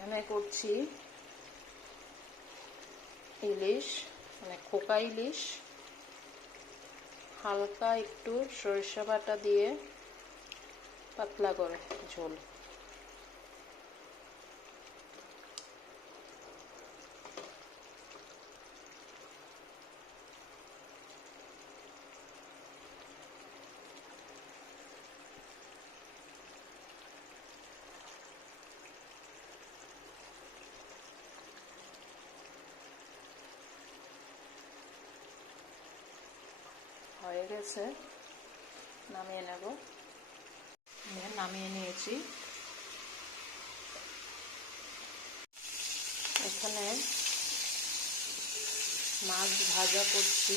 এখানে করছি ইলিশ, মানে খোকা ইলিশ, হালকা একটু সরিষা বাটা দিয়ে পাতলা করে ঝোল। হয়ে গেছে, নামিয়ে নেব। নামিয়ে নিয়েছি। এখানে মাছ ভাজা করছি।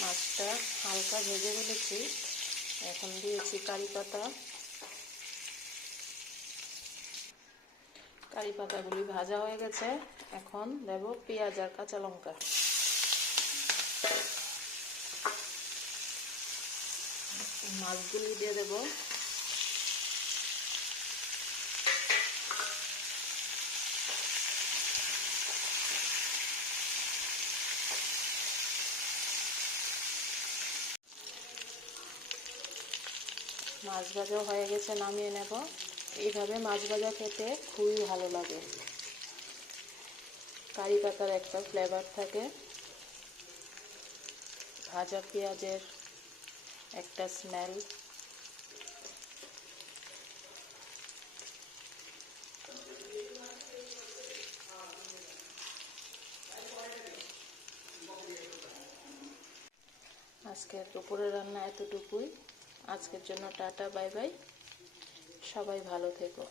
মাছটা হালকা ভেজে ফেলেছি। এখন দিয়েছি কারি পাতা। কারি পাতাগুলি ভাজা হয়ে গেছে। এখন দেব পেঁয়াজ আর কাঁচা লঙ্কা। মাছগুলি দিয়ে দেব। মাছ ভাজাও হয়ে গেছে, নামিয়ে নেব। এইভাবে মাছ ভাজা খেতে খুবই ভালো লাগে। কারি পাতার একটা ফ্লেভার থাকে, ভাজা পেঁয়াজের একটা স্মেল। আজকের দুপুরের রান্না এতটুকুই। আজকের জন্য টাটা, বাই বাই। সবাই ভালো থেকো।